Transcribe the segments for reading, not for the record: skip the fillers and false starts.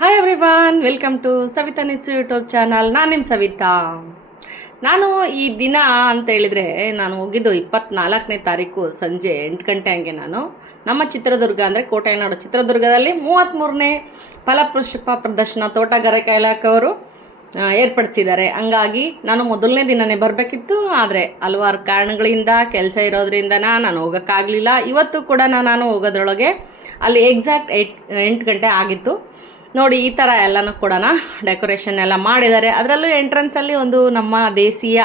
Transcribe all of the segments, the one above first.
Hi everyone, welcome to Savitha ನಿಸ್ YouTube channel. ನಾನು ನಿಮ್ಮ ಸವಿತಾ. ನಾನು ಈ ದಿನ ಅಂತ ಹೇಳಿದರೆ ನಾನು ಹೋಗಿದ್ದು 24ನೇ ತಾರೀಕು ಸಂಜೆ 8 ಗಂಟೆ ಹಂಗೆ ನಾನು ನಮ್ಮ ಚಿತ್ರದುರ್ಗ ಅಂದರೆ ಕೋಟೆನಾಡು ಚಿತ್ರದುರ್ಗದಲ್ಲಿ 33ನೇ ಫಲಪುಷ್ಪ ಪ್ರದರ್ಶನ ತೋಟಗಾರಿಕಾ ಇಲಾಖೆಯವರು ಏರ್ಪಡಿಸಿದ್ದಾರೆ. ಹಂಗಾಗಿ ನಾನು ಮೊದಲನೇ ದಿನವೇ ಬರಬೇಕಿತ್ತು, ಆದರೆ ಹಲವಾರು ಕಾರಣಗಳಿಂದ ಕೆಲಸ ಇರೋದ್ರಿಂದ ನಾನು ಹೋಗೋಕ್ಕಾಗಲಿಲ್ಲ. ಇವತ್ತು ಕೂಡ ನಾನು ಹೋಗೋದ್ರೊಳಗೆ ಅಲ್ಲಿ ಎಕ್ಸಾಕ್ಟ್ 8 ಗಂಟೆ ಆಗಿತ್ತು. ನೋಡಿ, ಈ ಥರ ಎಲ್ಲನೂ ಕೂಡ ಡೆಕೋರೇಷನ್ ಎಲ್ಲ ಮಾಡಿದ್ದಾರೆ. ಅದರಲ್ಲೂ ಎಂಟ್ರೆನ್ಸಲ್ಲಿ ಒಂದು ನಮ್ಮ ದೇಶೀಯ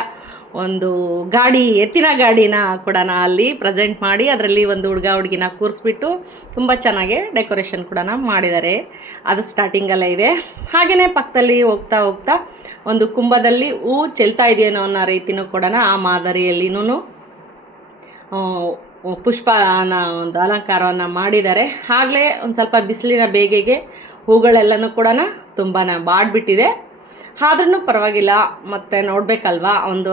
ಒಂದು ಗಾಡಿ, ಎತ್ತಿನ ಗಾಡಿನ ಕೂಡ ಅಲ್ಲಿ ಪ್ರೆಸೆಂಟ್ ಮಾಡಿ ಅದರಲ್ಲಿ ಒಂದು ಹುಡುಗಿನ ಕೂರಿಸ್ಬಿಟ್ಟು ತುಂಬ ಚೆನ್ನಾಗಿ ಡೆಕೋರೇಷನ್ ಕೂಡ ಮಾಡಿದ್ದಾರೆ. ಅದು ಸ್ಟಾರ್ಟಿಂಗಲ್ಲೇ ಇದೆ. ಹಾಗೆಯೇ ಪಕ್ಕದಲ್ಲಿ ಹೋಗ್ತಾ ಹೋಗ್ತಾ ಒಂದು ಕುಂಭದಲ್ಲಿ ಹೂ ಚೆಲ್ತಾ ಇದೆಯೇನೋ ಅನ್ನೋ ರೀತಿಯೂ ಕೂಡ ಆ ಮಾದರಿಯಲ್ಲಿನೂ ಪುಷ್ಪನ ಒಂದು ಅಲಂಕಾರವನ್ನು ಮಾಡಿದ್ದಾರೆ. ಆಗಲೇ ಒಂದು ಸ್ವಲ್ಪ ಬಿಸಿಲಿನ ಬೇಗೆಗೆ ಹೂಗಳೆಲ್ಲನೂ ಕೂಡ ತುಂಬಾ ಬಾಡ್ಬಿಟ್ಟಿದೆ. ಆದ್ರೂ ಪರವಾಗಿಲ್ಲ, ಮತ್ತು ನೋಡಬೇಕಲ್ವ, ಒಂದು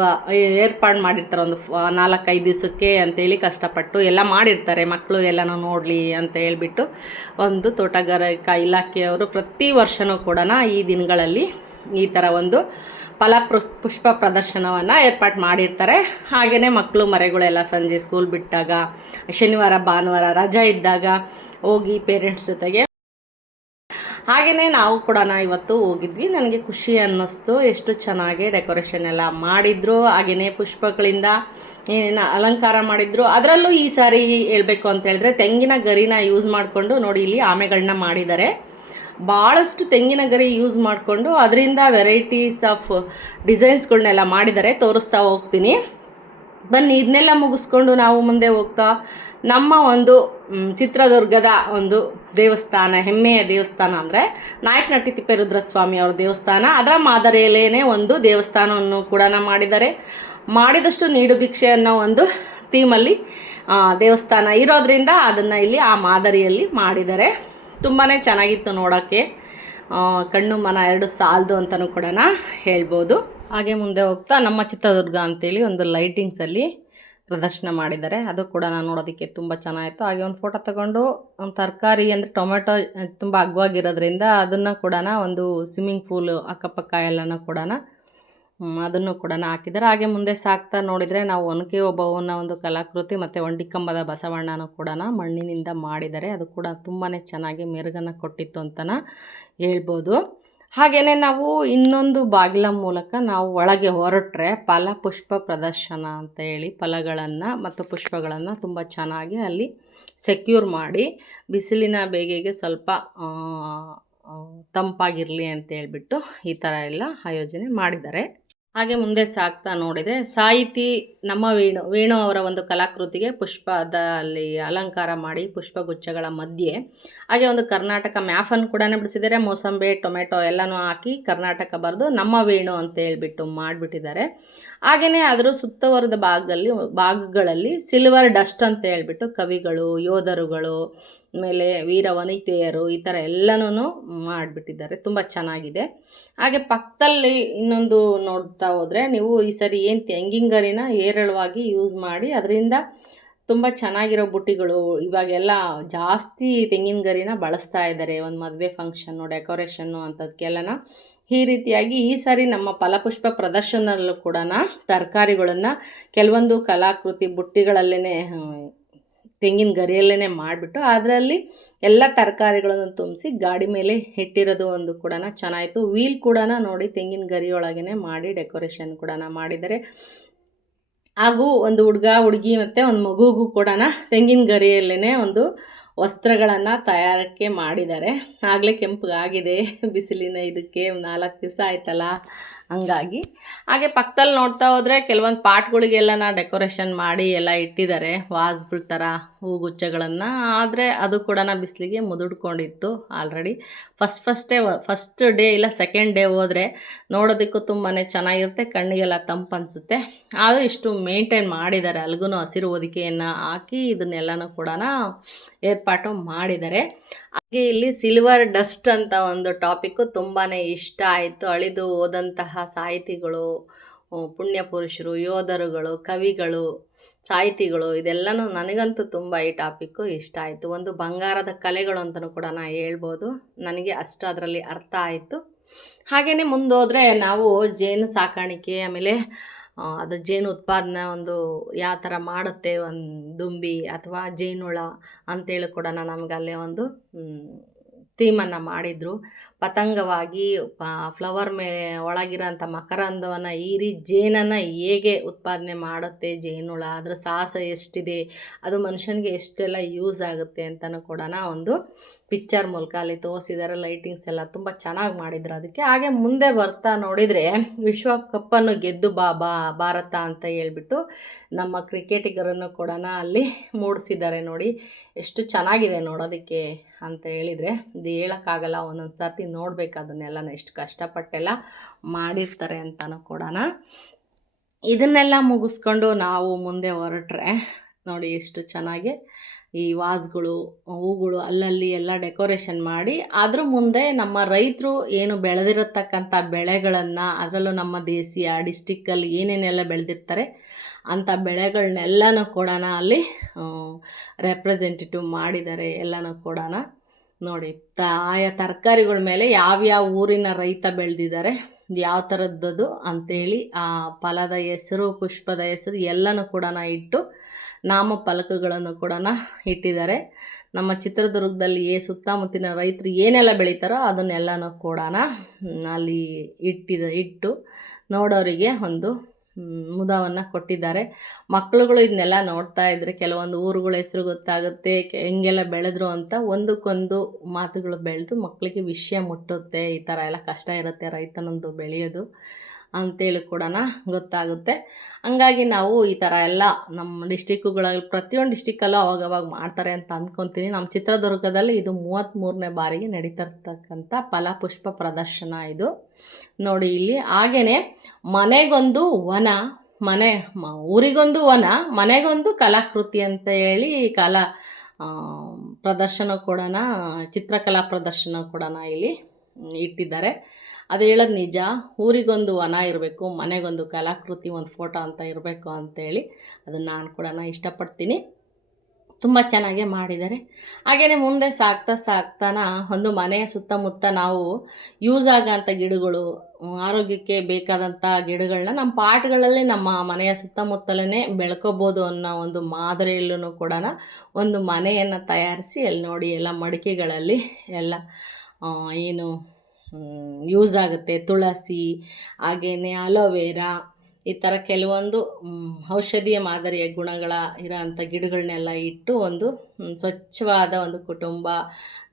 ಏರ್ಪಾಡು ಮಾಡಿರ್ತಾರೆ ಒಂದು 4-5 ದಿವಸಕ್ಕೆ ಅಂತೇಳಿ ಕಷ್ಟಪಟ್ಟು ಎಲ್ಲ ಮಾಡಿರ್ತಾರೆ, ಮಕ್ಕಳು ಎಲ್ಲನೂ ನೋಡಲಿ ಅಂತ ಹೇಳ್ಬಿಟ್ಟು. ಒಂದು ತೋಟಗಾರಿಕಾ ಇಲಾಖೆಯವರು ಪ್ರತಿ ವರ್ಷವೂ ಕೂಡ ಈ ದಿನಗಳಲ್ಲಿ ಈ ಥರ ಒಂದು ಪುಷ್ಪ ಪ್ರದರ್ಶನವನ್ನು ಏರ್ಪಾಡು ಮಾಡಿರ್ತಾರೆ. ಹಾಗೆಯೇ ಮಕ್ಕಳು ಮರೆಗಳೆಲ್ಲ ಸಂಜೆ ಸ್ಕೂಲ್ ಬಿಟ್ಟಾಗ, ಶನಿವಾರ ಭಾನುವಾರ ರಜೆ ಇದ್ದಾಗ ಹೋಗಿ ಪೇರೆಂಟ್ಸ್ ಜೊತೆಗೆ. ಹಾಗೆಯೇ ನಾವು ಕೂಡ ಇವತ್ತು ಹೋಗಿದ್ವಿ. ನನಗೆ ಖುಷಿ ಅನ್ನಿಸ್ತು, ಎಷ್ಟು ಚೆನ್ನಾಗಿ ಡೆಕೋರೇಷನ್ ಎಲ್ಲ ಮಾಡಿದ್ರು. ಹಾಗೆಯೇ ಪುಷ್ಪಗಳಿಂದ ಏನೇನು ಅಲಂಕಾರ ಮಾಡಿದ್ರು. ಅದರಲ್ಲೂ ಈ ಸಾರಿ ಹೇಳಬೇಕು ಅಂತ ಹೇಳಿದ್ರೆ ತೆಂಗಿನ ಗರಿನ ಯೂಸ್ ಮಾಡಿಕೊಂಡು ನೋಡಿ ಇಲ್ಲಿ ಆಮೆಗಳನ್ನ ಮಾಡಿದ್ದಾರೆ. ಭಾಳಷ್ಟು ತೆಂಗಿನ ಗರಿ ಯೂಸ್ ಮಾಡಿಕೊಂಡು ಅದರಿಂದ ವೆರೈಟೀಸ್ ಆಫ್ ಡಿಸೈನ್ಸ್ಗಳನ್ನೆಲ್ಲ ಮಾಡಿದ್ದಾರೆ. ತೋರಿಸ್ತಾ ಹೋಗ್ತೀನಿ ಬನ್ನಿ. ಇದನ್ನೆಲ್ಲ ಮುಗಿಸ್ಕೊಂಡು ನಾವು ಮುಂದೆ ಹೋಗ್ತಾ ನಮ್ಮ ಒಂದು ಚಿತ್ರದುರ್ಗದ ಒಂದು ದೇವಸ್ಥಾನ, ಹೆಮ್ಮೆಯ ದೇವಸ್ಥಾನ ಅಂದರೆ ನಾಯಕನಹಟ್ಟಿ ತಿಪ್ಪೇರುದ್ರಸ್ವಾಮಿ ಅವ್ರ ದೇವಸ್ಥಾನ. ಅದರ ಮಾದರಿಯಲ್ಲೇ ಒಂದು ದೇವಸ್ಥಾನವನ್ನು ಕೂಡ ಮಾಡಿದ್ದಾರೆ. ಮಾಡಿದಷ್ಟು ನೀಡು ಭಿಕ್ಷೆ ಅನ್ನೋ ಒಂದು ಥೀಮಲ್ಲಿ ದೇವಸ್ಥಾನ ಇರೋದ್ರಿಂದ ಅದನ್ನು ಇಲ್ಲಿ ಆ ಮಾದರಿಯಲ್ಲಿ ಮಾಡಿದ್ದಾರೆ. ತುಂಬಾ ಚೆನ್ನಾಗಿತ್ತು ನೋಡೋಕ್ಕೆ. ಕಣ್ಣು ಮನ ಎರಡು ಸಾಲದು ಅಂತಲೂ ಕೂಡ ಹೇಳ್ಬೋದು. ಹಾಗೆ ಮುಂದೆ ಹೋಗ್ತಾ ನಮ್ಮ ಚಿತ್ರದುರ್ಗ ಅಂತೇಳಿ ಒಂದು ಲೈಟಿಂಗ್ಸಲ್ಲಿ ಪ್ರದರ್ಶನ ಮಾಡಿದ್ದಾರೆ. ಅದು ಕೂಡ ನಾನು ನೋಡೋದಕ್ಕೆ ತುಂಬ ಚೆನ್ನಾಗಿತ್ತು. ಹಾಗೆ ಒಂದು ಫೋಟೋ ತಗೊಂಡು ಒಂದು ತರಕಾರಿ ಅಂದರೆ ಟೊಮೆಟೊ ತುಂಬ ಅಗ್ವಾಗಿರೋದ್ರಿಂದ ಅದನ್ನು ಕೂಡ ಒಂದು ಸ್ವಿಮ್ಮಿಂಗ್ ಪೂಲು ಅಕ್ಕಪಕ್ಕ ಎಲ್ಲನೂ ಕೂಡ ಅದನ್ನು ಕೂಡ ಹಾಕಿದ್ದಾರೆ. ಹಾಗೆ ಮುಂದೆ ಸಾಕ್ತಾ ನೋಡಿದರೆ ನಾವು ಒನಕೆ ಓಬವ್ವನ ಒಂದು ಕಲಾಕೃತಿ ಮತ್ತು ಒಂಟಿಕಂಬದ ಬಸವಣ್ಣನೂ ಕೂಡ ಮಣ್ಣಿನಿಂದ ಮಾಡಿದ್ದಾರೆ. ಅದು ಕೂಡ ತುಂಬಾ ಚೆನ್ನಾಗಿ ಮೆರುಗನ್ನು ಕೊಟ್ಟಿತ್ತು ಅಂತಲೇ ಹೇಳ್ಬೋದು. ಹಾಗೆಯೇ ನಾವು ಇನ್ನೊಂದು ಬಾಗಿಲ ಮೂಲಕ ನಾವು ಒಳಗೆ ಹೊರಟ್ರೆ ಫಲಪುಷ್ಪ ಪ್ರದರ್ಶನ ಅಂತ ಹೇಳಿ ಫಲಗಳನ್ನು ಮತ್ತು ಪುಷ್ಪಗಳನ್ನು ತುಂಬ ಚೆನ್ನಾಗಿ ಅಲ್ಲಿ ಸೆಕ್ಯೂರ್ ಮಾಡಿ ಬಿಸಿಲಿನ ಬೇಗೆಗೆ ಸ್ವಲ್ಪ ತಂಪಾಗಿರಲಿ ಅಂತ ಹೇಳ್ಬಿಟ್ಟು ಈ ಥರ ಎಲ್ಲ ಆಯೋಜನೆ ಮಾಡಿದ್ದಾರೆ. ಹಾಗೆ ಮುಂದೆ ಸಾಕ್ತಾ ನೋಡಿದರೆ ಸಾಹಿತಿ ನಮ್ಮ ವೇಣು ಅವರ ಒಂದು ಕಲಾಕೃತಿಗೆ ಪುಷ್ಪದಲ್ಲಿ ಅಲಂಕಾರ ಮಾಡಿ ಪುಷ್ಪಗುಚ್ಛಗಳ ಮಧ್ಯೆ ಹಾಗೆ ಒಂದು ಕರ್ನಾಟಕ ಮ್ಯಾಫನ್ನು ಕೂಡ ಬಿಡಿಸಿದ್ದಾರೆ. ಮೋಸಂಬೆ, ಟೊಮೆಟೊ ಎಲ್ಲನೂ ಹಾಕಿ ಕರ್ನಾಟಕ ಬರೆದು ನಮ್ಮ ವೇಣು ಅಂತ ಹೇಳ್ಬಿಟ್ಟು ಮಾಡಿಬಿಟ್ಟಿದ್ದಾರೆ. ಹಾಗೆಯೇ ಅದರ ಸುತ್ತುವರೆದ ಭಾಗಗಳಲ್ಲಿ ಸಿಲ್ವರ್ ಡಸ್ಟ್ ಅಂತ ಹೇಳ್ಬಿಟ್ಟು ಕವಿಗಳು, ಯೋಧರುಗಳು, ಆಮೇಲೆ ವೀರ ವನಿತೆಯರು ಈ ಥರ ಎಲ್ಲನೂ ಮಾಡಿಬಿಟ್ಟಿದ್ದಾರೆ. ತುಂಬ ಚೆನ್ನಾಗಿದೆ. ಹಾಗೆ ಪಕ್ಕದಲ್ಲಿ ಇನ್ನೊಂದು ನೋಡ್ತಾ ಹೋದರೆ ನೀವು ಈ ಸರಿ ಏನು ತೆಂಗಿನ ಗರಿನ ಹೇರಳವಾಗಿ ಯೂಸ್ ಮಾಡಿ ಅದರಿಂದ ತುಂಬ ಚೆನ್ನಾಗಿರೋ ಬುಟ್ಟಿಗಳು, ಇವಾಗೆಲ್ಲ ಜಾಸ್ತಿ ತೆಂಗಿನ ಗರಿನ ಬಳಸ್ತಾ ಇದ್ದಾರೆ ಒಂದು ಮದುವೆ ಫಂಕ್ಷನ್ನು, ಡೆಕೋರೇಷನ್ನು ಅಂಥದ್ಕೆಲ್ಲನ. ಈ ರೀತಿಯಾಗಿ ಈ ಸಾರಿ ನಮ್ಮ ಫಲಪುಷ್ಪ ಪ್ರದರ್ಶನದಲ್ಲೂ ಕೂಡ ತರಕಾರಿಗಳನ್ನು ಕೆಲವೊಂದು ಕಲಾಕೃತಿ ಬುಟ್ಟಿಗಳಲ್ಲೇ ತೆಂಗಿನ ಗರಿಯಲ್ಲೇ ಮಾಡಿಬಿಟ್ಟು ಅದರಲ್ಲಿ ಎಲ್ಲ ತರಕಾರಿಗಳನ್ನು ತುಂಬಿಸಿ ಗಾಡಿ ಮೇಲೆ ಇಟ್ಟಿರೋದು ಒಂದು ಕೂಡ ಚೆನ್ನಾಯಿತು. ವೀಲ್ ಕೂಡ ನೋಡಿ ತೆಂಗಿನ ಗರಿಯೊಳಗೇ ಮಾಡಿ ಡೆಕೋರೇಷನ್ ಕೂಡ ಮಾಡಿದ್ದಾರೆ. ಹಾಗೂ ಒಂದು ಹುಡುಗಿ ಮತ್ತು ಒಂದು ಮಗುಗೂ ಕೂಡ ತೆಂಗಿನ ಗರಿಯಲ್ಲೇ ಒಂದು ವಸ್ತ್ರಗಳನ್ನು ತಯಾರಕ್ಕೆ ಮಾಡಿದ್ದಾರೆ. ಆಗಲೇ ಕೆಂಪಗಾಗಿದೆ ಬಿಸಿಲಿನ ಇದಕ್ಕೆ 4 ದಿವಸ ಆಯ್ತಲ್ಲ, ಹಂಗಾಗಿ. ಹಾಗೆ ಪಕ್ಕದಲ್ಲಿ ನೋಡ್ತಾ ಹೋದರೆ ಕೆಲವೊಂದು ಪಾಟ್ಗಳಿಗೆಲ್ಲ ಡೆಕೋರೇಷನ್ ಮಾಡಿ ಎಲ್ಲ ಇಟ್ಟಿದ್ದಾರೆ, ವಾಸ್ಗಳ ಥರ ಹೂಗುಚ್ಛಗಳನ್ನು. ಆದರೆ ಅದು ಕೂಡ ಬಿಸಿಲಿಗೆ ಮುದುಡ್ಕೊಂಡಿತ್ತು ಆಲ್ರೆಡಿ. ಫಸ್ಟ್ ಡೇ ಇಲ್ಲ ಸೆಕೆಂಡ್ ಡೇ ಹೋದರೆ ನೋಡೋದಕ್ಕೂ ತುಂಬಾ ಚೆನ್ನಾಗಿರುತ್ತೆ, ಕಣ್ಣಿಗೆಲ್ಲ ತಂಪು ಅನಿಸುತ್ತೆ. ಆದರೂ ಇಷ್ಟು ಮೇಂಟೈನ್ ಮಾಡಿದ್ದಾರೆ. ಅಲ್ಗೂ ಹಸಿರು ಹೊದಿಕೆಯನ್ನು ಹಾಕಿ ಇದನ್ನೆಲ್ಲನೂ ಕೂಡ ಏರ್ಪಾಟು ಮಾಡಿದ್ದಾರೆ. ಹಾಗೆ ಇಲ್ಲಿ ಸಿಲ್ವರ್ ಡಸ್ಟ್ ಅಂತ ಒಂದು ಟಾಪಿಕ್ಕು ತುಂಬಾ ಇಷ್ಟ ಆಯಿತು. ಅಳಿದು ಹೋದಂತಹ ಸಾಹಿತಿಗಳು, ಪುಣ್ಯ ಪುರುಷರು, ಯೋಧರುಗಳು, ಕವಿಗಳು, ಸಾಹಿತಿಗಳು, ಇದೆಲ್ಲನೂ ನನಗಂತೂ ತುಂಬ ಈ ಟಾಪಿಕ್ಕು ಇಷ್ಟ ಆಯಿತು. ಒಂದು ಬಂಗಾರದ ಕಲೆಗಳು ಅಂತಲೂ ಕೂಡ ನಾನು ಹೇಳ್ಬೋದು. ನನಗೆ ಅಷ್ಟು ಅದರಲ್ಲಿ ಅರ್ಥ ಆಯಿತು. ಹಾಗೆಯೇ ಮುಂದೋದರೆ ನಾವು ಜೇನು ಸಾಕಾಣಿಕೆ, ಆಮೇಲೆ ಅದು ಜೇನು ಉತ್ಪಾದನೆ ಒಂದು ಯಾವ ಥರ ಮಾಡುತ್ತೆ ಒಂದು ದುಂಬಿ ಅಥವಾ ಜೇನುಳ ಅಂತೇಳಿ ಕೂಡ ನಮಗೆ ಅಲ್ಲೇ ಒಂದು ಥೀಮನ್ನು ಮಾಡಿದರು. ಪತಂಗವಾಗಿ ಫ್ಲವರ್ ಮೇಲೆ ಒಳಗಿರೋಂಥ ಮಕರಂದವನ್ನು ಹೀರಿ ಜೇನನ್ನು ಹೇಗೆ ಉತ್ಪಾದನೆ ಮಾಡುತ್ತೆ ಜೇನುಳ, ಅದರ ಸಾಹಸ ಎಷ್ಟಿದೆ, ಅದು ಮನುಷ್ಯನಿಗೆ ಎಷ್ಟೆಲ್ಲ ಯೂಸ್ ಆಗುತ್ತೆ ಅಂತಲೂ ಕೂಡ ಒಂದು ಪಿಕ್ಚರ್ ಮೂಲಕ ಅಲ್ಲಿ ತೋರಿಸಿದ್ದಾರೆ. ಲೈಟಿಂಗ್ಸ್ ಎಲ್ಲ ತುಂಬ ಚೆನ್ನಾಗಿ ಮಾಡಿದ್ರು ಅದಕ್ಕೆ. ಹಾಗೆ ಮುಂದೆ ಬರ್ತಾ ನೋಡಿದರೆ ವಿಶ್ವಕಪ್ಪನ್ನು ಗೆದ್ದು ಭಾರತ ಅಂತ ಹೇಳ್ಬಿಟ್ಟು ನಮ್ಮ ಕ್ರಿಕೆಟಿಗರನ್ನು ಕೂಡ ಅಲ್ಲಿ ಮೂಡಿಸಿದ್ದಾರೆ. ನೋಡಿ ಎಷ್ಟು ಚೆನ್ನಾಗಿದೆ ನೋಡೋದಕ್ಕೆ ಅಂತ ಹೇಳಿದರೆ ಇದು ಹೇಳೋಕ್ಕಾಗಲ್ಲ. ಒಂದೊಂದು ಸರ್ತಿ ನೋಡಬೇಕು ಅದನ್ನೆಲ್ಲ ಎಷ್ಟು ಕಷ್ಟಪಟ್ಟೆಲ್ಲ ಮಾಡಿರ್ತಾರೆ ಅಂತಲೂ ಕೂಡ. ಇದನ್ನೆಲ್ಲ ಮುಗಿಸ್ಕೊಂಡು ನಾವು ಮುಂದೆ ಹೊರಟ್ರೆ ನೋಡಿ ಎಷ್ಟು ಚೆನ್ನಾಗಿ ಈ ವಾಸ್ಗಳು, ಹೂಗಳು ಅಲ್ಲಲ್ಲಿ ಎಲ್ಲ ಡೆಕೋರೇಷನ್ ಮಾಡಿ ಅದ್ರ ಮುಂದೆ ನಮ್ಮ ರೈತರು ಏನು ಬೆಳೆದಿರತಕ್ಕಂಥ ಬೆಳೆಗಳನ್ನು, ಅದರಲ್ಲೂ ನಮ್ಮ ದೇಶೀಯ ಡಿಸ್ಟಿಕ್ಕಲ್ಲಿ ಏನೇನೆಲ್ಲ ಬೆಳೆದಿರ್ತಾರೆ ಅಂಥ ಬೆಳೆಗಳನ್ನೆಲ್ಲನೂ ಕೂಡ ಅಲ್ಲಿ ರೆಪ್ರೆಸೆಂಟೇಟಿವ್ ಮಾಡಿದ್ದಾರೆ ಎಲ್ಲನೂ ಕೂಡ. ನೋಡಿ ಆಯಾ ತರಕಾರಿಗಳ ಮೇಲೆ ಯಾವ್ಯಾವ ಊರಿನ ರೈತ ಬೆಳೆದಿದ್ದಾರೆ, ಯಾವ ಥರದ್ದದು ಅಂಥೇಳಿ ಆ ಫಲದ ಹೆಸರು, ಪುಷ್ಪದ ಹೆಸರು ಎಲ್ಲನೂ ಕೂಡ ಇಟ್ಟು ನಾಮಫಲಕಗಳನ್ನು ಕೂಡ ಇಟ್ಟಿದ್ದಾರೆ. ನಮ್ಮ ಚಿತ್ರದುರ್ಗದಲ್ಲಿ ಸುತ್ತಮುತ್ತಿನ ರೈತರು ಏನೆಲ್ಲ ಬೆಳೀತಾರೋ ಅದನ್ನೆಲ್ಲನೂ ಕೂಡ ಅಲ್ಲಿ ಇಟ್ಟು ನೋಡೋರಿಗೆ ಒಂದು ಮುದವನ್ನು ಕೊಟ್ಟಿದ್ದಾರೆ. ಮಕ್ಕಳುಗಳು ಇದನ್ನೆಲ್ಲ ನೋಡ್ತಾ ಇದ್ದರೆ ಕೆಲವೊಂದು ಊರುಗಳ ಹೆಸರು ಗೊತ್ತಾಗುತ್ತೆ, ಹೆಂಗೆಲ್ಲ ಬೆಳೆದ್ರು ಅಂತ ಒಂದಕ್ಕೊಂದು ಮಾತುಗಳು ಬೆಳೆದು ಮಕ್ಕಳಿಗೆ ವಿಷಯ ಮುಟ್ಟುತ್ತೆ. ಈ ಥರ ಎಲ್ಲ ಕಷ್ಟ ಇರುತ್ತೆ ರೈತನೊಂದು ಬೆಳೆಯೋದು ಅಂತೇಳಿ ಕೂಡ ಗೊತ್ತಾಗುತ್ತೆ. ಹಂಗಾಗಿ ನಾವು ಈ ಥರ ಎಲ್ಲ ನಮ್ಮ ಡಿಸ್ಟಿಕ್ಕುಗಳಲ್ಲಿ ಪ್ರತಿಯೊಂದು ಡಿಸ್ಟಿಕ್ಕಲ್ಲೂ ಅವಾಗವಾಗ ಮಾಡ್ತಾರೆ ಅಂತ ಅಂದ್ಕೊತೀನಿ. ನಮ್ಮ ಚಿತ್ರದುರ್ಗದಲ್ಲಿ ಇದು 33ನೇ ಬಾರಿಗೆ ನಡೀತಿರ್ತಕ್ಕಂಥ ಫಲಪುಷ್ಪ ಪ್ರದರ್ಶನ ಇದು ನೋಡಿ ಇಲ್ಲಿ. ಹಾಗೆಯೇ ಮನೆಗೊಂದು ವನ, ಊರಿಗೊಂದು ವನ, ಮನೆಗೊಂದು ಕಲಾಕೃತಿ ಅಂತ ಹೇಳಿ ಪ್ರದರ್ಶನ ಕೂಡ ಚಿತ್ರಕಲಾ ಪ್ರದರ್ಶನ ಕೂಡ ಇಲ್ಲಿ ಇಟ್ಟಿದ್ದಾರೆ. ಅದು ಹೇಳೋದು ನಿಜ. ಊರಿಗೊಂದು ವನ ಇರಬೇಕು, ಮನೆಗೊಂದು ಕಲಾಕೃತಿ, ಒಂದು ಫೋಟೋ ಅಂತ ಇರಬೇಕು ಅಂತೇಳಿ ಅದನ್ನು ನಾನು ಕೂಡ ಇಷ್ಟಪಡ್ತೀನಿ. ತುಂಬ ಚೆನ್ನಾಗೇ ಮಾಡಿದ್ದಾರೆ. ಹಾಗೆಯೇ ಮುಂದೆ ಸಾಗ್ತಾನ ಒಂದು ಮನೆಯ ಸುತ್ತಮುತ್ತ ನಾವು ಯೂಸ್ ಆಗೋಂಥ ಗಿಡಗಳು, ಆರೋಗ್ಯಕ್ಕೆ ಬೇಕಾದಂಥ ಗಿಡಗಳನ್ನ ನಮ್ಮ ಪಾಟ್ಗಳಲ್ಲಿ ನಮ್ಮ ಮನೆಯ ಸುತ್ತಮುತ್ತಲೇ ಬೆಳ್ಕೋಬೋದು ಅನ್ನೋ ಒಂದು ಮಾದರಿಯಲ್ಲೂ ಕೂಡ ಒಂದು ಮನೆಯನ್ನು ತಯಾರಿಸಿ ಅಲ್ಲಿ ನೋಡಿ ಎಲ್ಲ ಮಡಿಕೆಗಳಲ್ಲಿ ಎಲ್ಲ ಏನು ಯೂಸ್ ಆಗುತ್ತೆ, ತುಳಸಿ, ಹಾಗೆಯೇ ಅಲೋವೆರಾ, ಈ ಥರ ಕೆಲವೊಂದು ಔಷಧೀಯ ಮಾದರಿಯ ಗುಣಗಳ ಇರೋಂಥ ಗಿಡಗಳನ್ನೆಲ್ಲ ಇಟ್ಟು ಒಂದು ಸ್ವಚ್ಛವಾದ ಒಂದು ಕುಟುಂಬ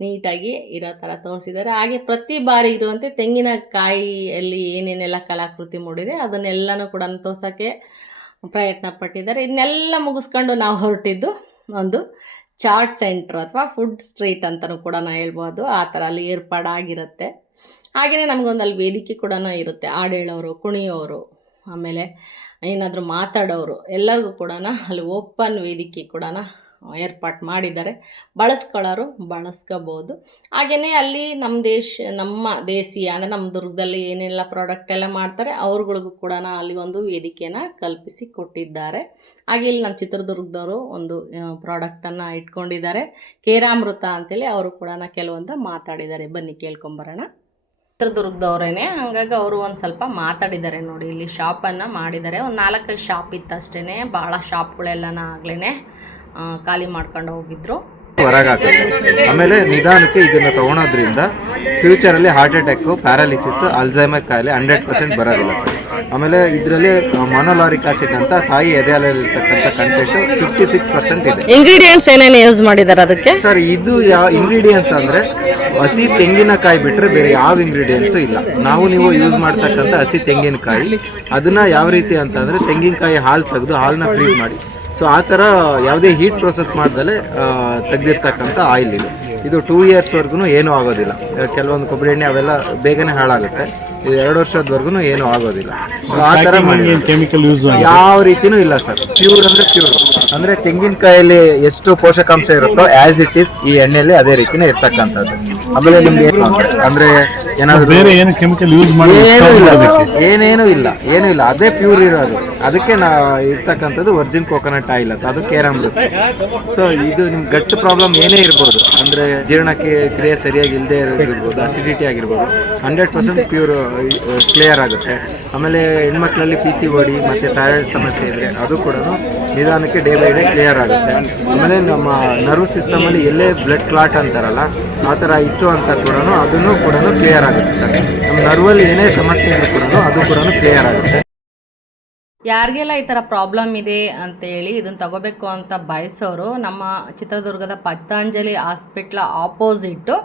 ನೀಟಾಗಿ ಇರೋ ಥರ ತೋರಿಸಿದ್ದಾರೆ. ಹಾಗೆ ಪ್ರತಿ ಬಾರಿ ಇರುವಂತೆ ತೆಂಗಿನಕಾಯಿಯಲ್ಲಿ ಏನೇನೆಲ್ಲ ಕಲಾಕೃತಿ ಮೂಡಿದೆ ಅದನ್ನೆಲ್ಲನೂ ಕೂಡ ತೋರ್ಸೋಕ್ಕೆ ಪ್ರಯತ್ನ ಪಟ್ಟಿದ್ದಾರೆ. ಇದನ್ನೆಲ್ಲ ಮುಗಿಸ್ಕೊಂಡು ನಾವು ಹೊರಟಿದ್ದು ಒಂದು ಚಾಟ್ ಸೆಂಟ್ರ್ ಅಥವಾ ಫುಡ್ ಸ್ಟ್ರೀಟ್ ಅಂತಲೂ ಕೂಡ ಹೇಳ್ಬೋದು. ಆ ಥರ ಅಲ್ಲಿ ಏರ್ಪಾಡಾಗಿರುತ್ತೆ. ಹಾಗೆಯೇ ನಮಗೊಂದು ಅಲ್ಲಿ ವೇದಿಕೆ ಕೂಡ ಇರುತ್ತೆ. ಹಾಡು ಹೇಳೋರು, ಕುಣಿಯೋರು, ಆಮೇಲೆ ಏನಾದರೂ ಮಾತಾಡೋರು ಎಲ್ಲರಿಗೂ ಕೂಡ ಅಲ್ಲಿ ಓಪನ್ ವೇದಿಕೆ ಕೂಡ ಏರ್ಪಾಟ್ ಮಾಡಿದ್ದಾರೆ. ಬಳಸ್ಕೊಳ್ಳೋರು ಬಳಸ್ಕೋಬೋದು. ಹಾಗೆಯೇ ಅಲ್ಲಿ ನಮ್ಮ ದೇಶೀಯ ಅಂದರೆ ನಮ್ಮ ದುರ್ಗದಲ್ಲಿ ಏನೆಲ್ಲ ಪ್ರಾಡಕ್ಟ್ ಎಲ್ಲ ಮಾಡ್ತಾರೆ ಅವ್ರುಗಳಿಗೂ ಕೂಡ ಅಲ್ಲಿ ಒಂದು ವೇದಿಕೆಯನ್ನು ಕಲ್ಪಿಸಿ ಕೊಟ್ಟಿದ್ದಾರೆ. ಹಾಗೆ ಇಲ್ಲಿ ನಮ್ಮ ಚಿತ್ರದುರ್ಗದವರು ಒಂದು ಪ್ರಾಡಕ್ಟನ್ನು ಇಟ್ಕೊಂಡಿದ್ದಾರೆ, ಕೇರಾಮೃತ ಅಂತೇಳಿ ಅವರು ಕೂಡ ಕೆಲವೊಂದು ಮಾತಾಡಿದ್ದಾರೆ. ಬನ್ನಿ ಕೇಳ್ಕೊಂಬರೋಣ. ಚಿತ್ರದುರ್ಗದವ್ರೇ, ಹಾಗಾಗಿ ಅವರು ಒಂದು ಸ್ವಲ್ಪ ಮಾತಾಡಿದ್ದಾರೆ. ನೋಡಿ ಇಲ್ಲಿ ಶಾಪನ್ನು ಮಾಡಿದ್ದಾರೆ. ಒಂದು 4-5 ಶಾಪ್ ಇತ್ತು ಅಷ್ಟೇ. ಭಾಳ ಶಾಪ್ಗಳೆಲ್ಲನ ಆಗ್ಲೇ ಖಾಲಿ ಮಾಡ್ಕೊಂಡು ಹೋಗಿದ್ರು. ಹೊರಗಾಗ್ತದೆ. ಆಮೇಲೆ ನಿಧಾನಕ್ಕೆ ಇದನ್ನು ತೊಗೊಳೋದ್ರಿಂದ ಫ್ಯೂಚರಲ್ಲಿ ಹಾರ್ಟ್ ಅಟ್ಯಾಕು, ಪ್ಯಾರಾಲಿಸಿಸ್, ಅಲ್ಝೈಮರ್ ಕಾಯಿಲೆ 100% ಬರೋದಿಲ್ಲ ಸರ್. ಆಮೇಲೆ ಇದರಲ್ಲಿ ಮೊನೋಲಾರಿಕ್ ಆಸಿಡ್ ಅಂತ ತಾಯಿ ಎದೆಯಲ್ಲಿರ್ತಕ್ಕಂಥ ಕಂಟೆಂಟ್ 56% ಇದೆ. ಇಂಗ್ರೀಡಿಯೆಂಟ್ಸ್ ಏನೇನು ಯೂಸ್ ಮಾಡಿದ್ದಾರೆ ಅದಕ್ಕೆ ಸರ್? ಇದು ಯಾವ ಇಂಗ್ರೀಡಿಯೆಂಟ್ಸ್ ಅಂದರೆ ಹಸಿ ತೆಂಗಿನಕಾಯಿ ಬಿಟ್ಟರೆ ಬೇರೆ ಯಾವ ಇಂಗ್ರೀಡಿಯೆಂಟ್ಸು ಇಲ್ಲ. ನೀವು ಯೂಸ್ ಮಾಡ್ತಕ್ಕಂಥ ಹಸಿ ತೆಂಗಿನಕಾಯಿ ಅದನ್ನು ಯಾವ ರೀತಿ ಅಂತಂದರೆ ತೆಂಗಿನಕಾಯಿ ಹಾಲು ತೆಗೆದು ಹಾಲನ್ನ ಫ್ರೀಸ್ ಮಾಡಿ, ಸೊ ಆ ಥರ ಯಾವುದೇ ಹೀಟ್ ಪ್ರೊಸೆಸ್ ಮಾಡ್ದಲೇ ತೆಗೆದಿರ್ತಕ್ಕಂಥ ಆಯಿಲ್ ಇದು 2 ಇಯರ್ಸ್ವರೆಗೂ ಏನೂ ಆಗೋದಿಲ್ಲ. ಕೆಲವೊಂದು ಕೊಬ್ಬರಿ ಎಣ್ಣೆ ಅವೆಲ್ಲ ಬೇಗನೆ ಹಾಳಾಗುತ್ತೆ. ಇದು 2 ವರ್ಷದವರೆಗೂ ಏನೂ ಆಗೋದಿಲ್ಲ. ಆ ಥರ ಮಾಡಿ ಕೆಮಿಕಲ್ ಯೂಸ್ ಯಾವ ರೀತಿಯೂ ಇಲ್ಲ ಸರ್. ಪ್ಯೂರ್ ಅಂದರೆ ಪ್ಯೂರ್. ಅಂದ್ರೆ ತೆಂಗಿನಕಾಯಲ್ಲಿ ಎಷ್ಟು ಪೋಷಕಾಂಶ ಇರುತ್ತೋ ಆಸ್ ಇಟ್ ಈಸ್ ಈ ಎಣ್ಣೆಯಲ್ಲಿ ಅದೇ ರೀತಿನೇ ಇರ್ತಕ್ಕಂಥದ್ದು. ಆಮೇಲೆ ನಿಮ್ಗೆ ಅಂದ್ರೆ ಏನಾದ್ರು ಬೇರೆ ಏನು ಕೆಮಿಕಲ್ ಯೂಸ್ ಮಾಡಿ ಏನೂ ಇಲ್ಲ ಏನೇನು ಇಲ್ಲ ಅದೇ ಪ್ಯೂರ್ ಇರೋದು. ಅದಕ್ಕೆ ಇರ್ತಕ್ಕಂಥದ್ದು ವರ್ಜಿನ್ ಕೋಕೋನಟ್ ಆಯಿಲ್ ಅಂತ, ಅದು ಕೇರಾಮೃತ. ಸೊ ಇದು ನಿಮ್ ಗಟ್ ಪ್ರಾಬ್ಲಮ್ ಏನೇ ಇರ್ಬೋದು, ಅಂದ್ರೆ ಜೀರ್ಣಕ್ಕೆ ಕ್ರಿಯೆ ಸರಿಯಾಗಿ ಇಲ್ಲದೆ ಇರ್ಬೋದು, ಅಸಿಡಿಟಿ ಆಗಿರ್ಬೋದು, 100% ಪ್ಯೂರ್ ಕ್ಲಿಯರ್ ಆಗುತ್ತೆ. ಆಮೇಲೆ ಹೆಣ್ಮಕ್ಳಲ್ಲಿ PCOD ಮತ್ತೆ ಥೈರಾಯ್ಡ್ ಸಮಸ್ಯೆ ಇದ್ರೆ ಅದು ಕೂಡ ನಿಧಾನಕ್ಕೆ ಡೇ ಬೈ ಡೇ ಕ್ಲಿಯರ್ ಆಗುತ್ತೆ. ಆಮೇಲೆ ನಮ್ಮ ನರ್ವ್ ಸಿಸ್ಟಮಲ್ಲಿ ಎಲ್ಲೇ ಬ್ಲಡ್ ಕ್ಲಾಟ್ ಅಂತಾರಲ್ಲ ಆ ಥರ ಇತ್ತು ಅಂತ ಕೂಡ ಅದನ್ನು ಕೂಡ ಕ್ಲಿಯರ್ ಆಗುತ್ತೆ ಸರ್. ನಮ್ಮ ನರ್ವಲ್ಲಿ ಏನೇ ಸಮಸ್ಯೆ ಇದ್ರೂ ಕೂಡ ಅದು ಕೂಡ ಕ್ಲಿಯರ್ ಆಗುತ್ತೆ. ಯಾರಿಗೆಲ್ಲ ಈ ಥರ ಪ್ರಾಬ್ಲಮ್ ಇದೆ ಅಂತೇಳಿ ಇದನ್ನು ತಗೋಬೇಕು ಅಂತ ಬಯಸೋರು ನಮ್ಮ ಚಿತ್ರದುರ್ಗದ ಪತಂಜಲಿ ಹಾಸ್ಪಿಟ್ಲ ಆಪೋಸಿಟ್ಟು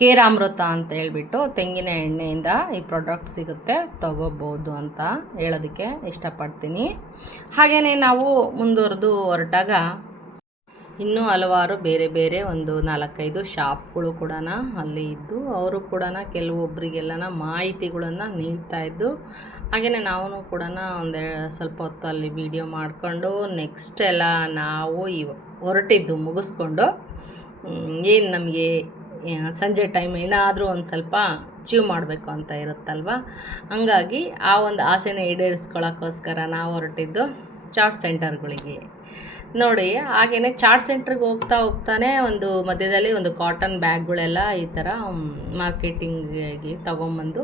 ಕೇರಾಮೃತ ಅಂತ ಹೇಳ್ಬಿಟ್ಟು ತೆಂಗಿನ ಎಣ್ಣೆಯಿಂದ ಈ ಪ್ರಾಡಕ್ಟ್ ಸಿಗುತ್ತೆ, ತಗೋಬೋದು ಅಂತ ಹೇಳೋದಕ್ಕೆ ಇಷ್ಟಪಡ್ತೀನಿ. ಹಾಗೆಯೇ ನಾವು ಮುಂದುವರೆದು ಹೊರಟಾಗ ಇನ್ನೂ ಹಲವಾರು ಬೇರೆ ಬೇರೆ ಒಂದು 4-5 ಶಾಪ್ಗಳು ಕೂಡ ಅಲ್ಲಿ ಇದ್ದು ಅವರು ಕೂಡ ಕೆಲವೊಬ್ಬರಿಗೆಲ್ಲ ಮಾಹಿತಿಗಳನ್ನು ನೀಡ್ತಾಯಿದ್ದು. ಹಾಗೆಯೇ ನಾವು ಕೂಡ ಸ್ವಲ್ಪ ಹೊತ್ತು ಅಲ್ಲಿ ವಿಡಿಯೋ ಮಾಡಿಕೊಂಡು ನೆಕ್ಸ್ಟ್ ಎಲ್ಲ ನಾವು ಹೊರಟಿದ್ದು ಮುಗಿಸ್ಕೊಂಡು ಏನು ನಮಗೆ ಸಂಜೆ ಟೈಮ್ ಏನಾದರೂ ಒಂದು ಸ್ವಲ್ಪ ಚೀವ್ ಮಾಡಬೇಕು ಅಂತ ಇರುತ್ತಲ್ವ, ಹಂಗಾಗಿ ಆ ಒಂದು ಆಸೆನ ಈಡೇರಿಸ್ಕೊಳ್ಳೋಕ್ಕೋಸ್ಕರ ನಾವು ಹೊರಟಿದ್ದು ಚಾಟ್ ಸೆಂಟರ್ಗಳಿಗೆ. ನೋಡಿ ಹಾಗೆಯೇ ಚಾಟ್ ಸೆಂಟ್ರಿಗೆ ಹೋಗ್ತಾನೆ ಒಂದು ಮಧ್ಯದಲ್ಲಿ ಒಂದು ಕಾಟನ್ ಬ್ಯಾಗ್ಗಳೆಲ್ಲ ಈ ಥರ ಮಾರ್ಕೆಟಿಂಗಿಗೆ ತೊಗೊಂಬಂದು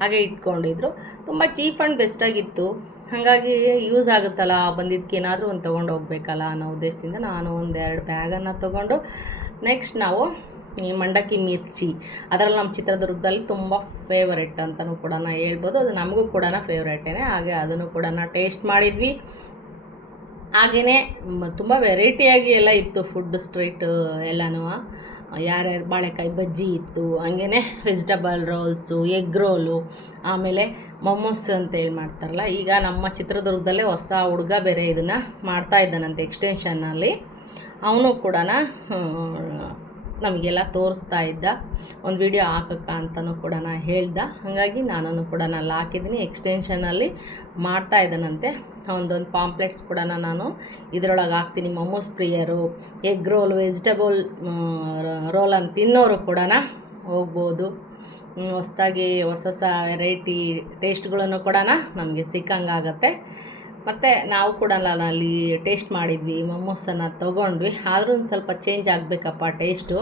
ಹಾಗೆ ಇಟ್ಕೊಂಡಿದ್ರು. ತುಂಬ ಚೀಪ್ ಆ್ಯಂಡ್ ಬೆಸ್ಟಾಗಿತ್ತು. ಹಾಗಾಗಿ ಯೂಸ್ ಆಗುತ್ತಲ್ಲ, ಬಂದಿದ್ದಕ್ಕೆ ಏನಾದರೂ ಒಂದು ತೊಗೊಂಡು ಹೋಗ್ಬೇಕಲ್ಲ ಅನ್ನೋ ಉದ್ದೇಶದಿಂದ ನಾನು 1-2 ಬ್ಯಾಗನ್ನು ತೊಗೊಂಡು ನೆಕ್ಸ್ಟ್ ನಾವು ಈ ಮಂಡಕ್ಕಿ ಮಿರ್ಚಿ, ಅದರಲ್ಲಿ ನಮ್ಮ ಚಿತ್ರದುರ್ಗದಲ್ಲಿ ತುಂಬ ಫೇವರೆಟ್ ಅಂತಲೂ ಕೂಡ ಹೇಳ್ಬೋದು. ಅದು ನಮಗೂ ಕೂಡ ಫೇವ್ರೇಟೇ. ಹಾಗೆ ಅದನ್ನು ಕೂಡ ಟೇಸ್ಟ್ ಮಾಡಿದ್ವಿ. ಹಾಗೆಯೇ ತುಂಬ ವೆರೈಟಿಯಾಗಿ ಎಲ್ಲ ಇತ್ತು ಫುಡ್ ಸ್ಟ್ರೀಟ್ ಎಲ್ಲನೂ. ಯಾರ್ಯಾರು ಬಾಳೆಕಾಯಿ ಬಜ್ಜಿ ಇತ್ತು, ಹಾಗೆಯೇ ವೆಜಿಟಬಲ್ ರೋಲ್ಸು, ಎಗ್ ರೋಲು, ಆಮೇಲೆ ಮೊಮೋಸ್ ಅಂತೇಳಿ ಮಾಡ್ತಾರಲ್ಲ, ಈಗ ನಮ್ಮ ಚಿತ್ರದುರ್ಗದಲ್ಲೇ ಹೊಸ ಹುಡುಗ ಬೇರೆ ಇದನ್ನು ಮಾಡ್ತಾ ಇದ್ದಾನಂತೆ ಎಕ್ಸ್ಟೆನ್ಷನ್ನಲ್ಲಿ. ಅವನು ಕೂಡ ನಮಗೆಲ್ಲ ತೋರಿಸ್ತಾ ಇದ್ದ, ಒಂದು ವಿಡಿಯೋ ಹಾಕಕ್ಕ ಅಂತಲೂ ಕೂಡ ಹೇಳ್ದ. ಹಾಗಾಗಿ ನಾನು ಕೂಡ ಅಲ್ಲಿ ಹಾಕಿದ್ದೀನಿ. ಎಕ್ಸ್ಟೆನ್ಷನಲ್ಲಿ ಮಾಡ್ತಾ ಇದ್ದಾನಂತೆ. ಒಂದೊಂದು ಪಾಂಪ್ಲೆಟ್ಸ್ ಕೂಡ ನಾನು ಇದರೊಳಗೆ ಹಾಕ್ತೀನಿ. ಮೊಮೋಸ್ ಪ್ರಿಯರು, ಎಗ್ ರೋಲ್, ವೆಜಿಟಬಲ್ ರೋಲನ್ನು ತಿನ್ನೋರು ಕೂಡ ಹೋಗ್ಬೋದು. ಹೊಸದಾಗಿ ಹೊಸ ವೆರೈಟಿ ಟೇಸ್ಟ್ಗಳನ್ನು ಕೂಡ ನಮಗೆ ಸಿಕ್ಕಂಗಾಗತ್ತೆ. ಮತ್ತು ನಾವು ಕೂಡ ಅಲ್ಲಿ ಟೇಸ್ಟ್ ಮಾಡಿದ್ವಿ, ಮೊಮೋಸನ್ನು ತೊಗೊಂಡ್ವಿ. ಆದರೂ ಒಂದು ಸ್ವಲ್ಪ ಚೇಂಜ್ ಆಗಬೇಕಪ್ಪ ಟೇಸ್ಟು,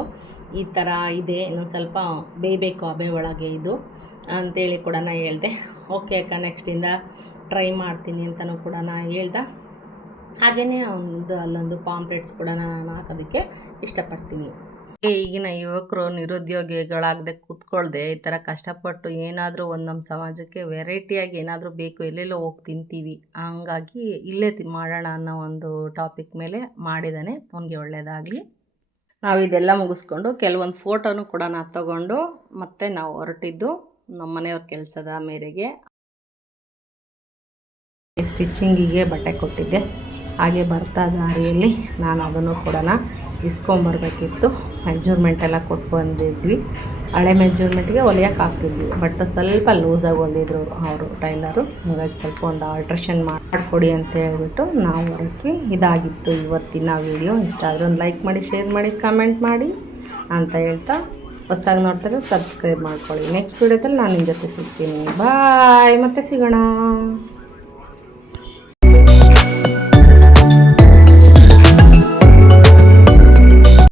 ಈ ಥರ ಇದೆ, ಇನ್ನೊಂದು ಸ್ವಲ್ಪ ಬೇಯಬೇಕು ಹಬೆ ಒಳಗೆ ಇದು ಅಂಥೇಳಿ ಕೂಡ ಹೇಳ್ದೆ. ಓಕೆ ಅಕ್ಕ, ನೆಕ್ಸ್ಟಿಂದ ಟ್ರೈ ಮಾಡ್ತೀನಿ ಅಂತಲೂ ಕೂಡ ಹೇಳ್ದೆ. ಹಾಗೆಯೇ ಅಲ್ಲೊಂದು ಪಾಂಪ್ಲೆಟ್ಸ್ ಕೂಡ ನಾನು ಹಾಕೋದಕ್ಕೆ ಇಷ್ಟಪಡ್ತೀನಿ. ಈಗಿನ ಯುವಕರು ನಿರುದ್ಯೋಗಿಗಳಾಗದೆ ಕೂತ್ಕೊಳ್ದೆ ಈ ಥರ ಕಷ್ಟಪಟ್ಟು ಏನಾದರೂ ಒಂದು ನಮ್ಮ ಸಮಾಜಕ್ಕೆ ವೆರೈಟಿಯಾಗಿ ಏನಾದರೂ ಬೇಕು, ಎಲ್ಲೆಲ್ಲೋ ಹೋಗಿ ತಿಂತೀವಿ, ಹಂಗಾಗಿ ಇಲ್ಲೇ ಮಾಡೋಣ ಅನ್ನೋ ಒಂದು ಟಾಪಿಕ್ ಮೇಲೆ ಮಾಡಿದ್ದಾನೆ. ಅವನಿಗೆ ಒಳ್ಳೆಯದಾಗಲಿ. ನಾವು ಇದೆಲ್ಲ ಮುಗಿಸ್ಕೊಂಡು ಕೆಲವೊಂದು ಫೋಟೋನು ಕೂಡ ತಗೊಂಡು ಮತ್ತೆ ನಾವು ಹೊರಟಿದ್ದು ನಮ್ಮ ಮನೆಯವ್ರ ಕೆಲಸದ ಮೇರೆಗೆ. ಸ್ಟಿಚ್ಚಿಂಗಿಗೆ ಬಟ್ಟೆ ಕೊಟ್ಟಿದ್ದೆ, ಹಾಗೆ ಬರ್ತಾ ದಾರಿಯಲ್ಲಿ ನಾನು ಅದನ್ನು ಕೂಡ ಇಸ್ಕೊಂಬರ್ಬೇಕಿತ್ತು. ಮೆಜರ್ಮೆಂಟ್ ಎಲ್ಲ ಕೊಟ್ಟು ಬಂದಿದ್ವಿ. ಹಳೆ ಮೆಜರ್ಮೆಂಟ್ಗೆ ಹೊಲಿಯೋಕೆ ಹಾಕ್ತಿದ್ವಿ, ಬಟ್ ಸ್ವಲ್ಪ ಲೂಸಾಗಿ ಹೊಲಿದ್ರು ಅವರು ಟೈಲರು. ಹಾಗಾಗಿ ಸ್ವಲ್ಪ ಒಂದು ಆಲ್ಟ್ರೇಷನ್ ಮಾಡಿಕೊಡಿ ಅಂತ ಹೇಳ್ಬಿಟ್ಟು ನಾವು ಹೊರಟ್ವಿ. ಇದಾಗಿತ್ತು ಇವತ್ತಿನ ವೀಡಿಯೋ. ಇಷ್ಟ ಆದರೆ ಒಂದು ಲೈಕ್ ಮಾಡಿ, ಶೇರ್ ಮಾಡಿ, ಕಮೆಂಟ್ ಮಾಡಿ ಅಂತ ಹೇಳ್ತಾ, ಹೊಸದಾಗಿ ನೋಡ್ತಾರೆ ಸಬ್ಸ್ಕ್ರೈಬ್ ಮಾಡ್ಕೊಳ್ಳಿ. ನೆಕ್ಸ್ಟ್ ವೀಡಿಯೋದಲ್ಲಿ ನಾನು ನಿಮ್ಮ ಜೊತೆ ಸಿಗ್ತೀನಿ. ಬಾಯ್, ಮತ್ತೆ ಸಿಗೋಣ.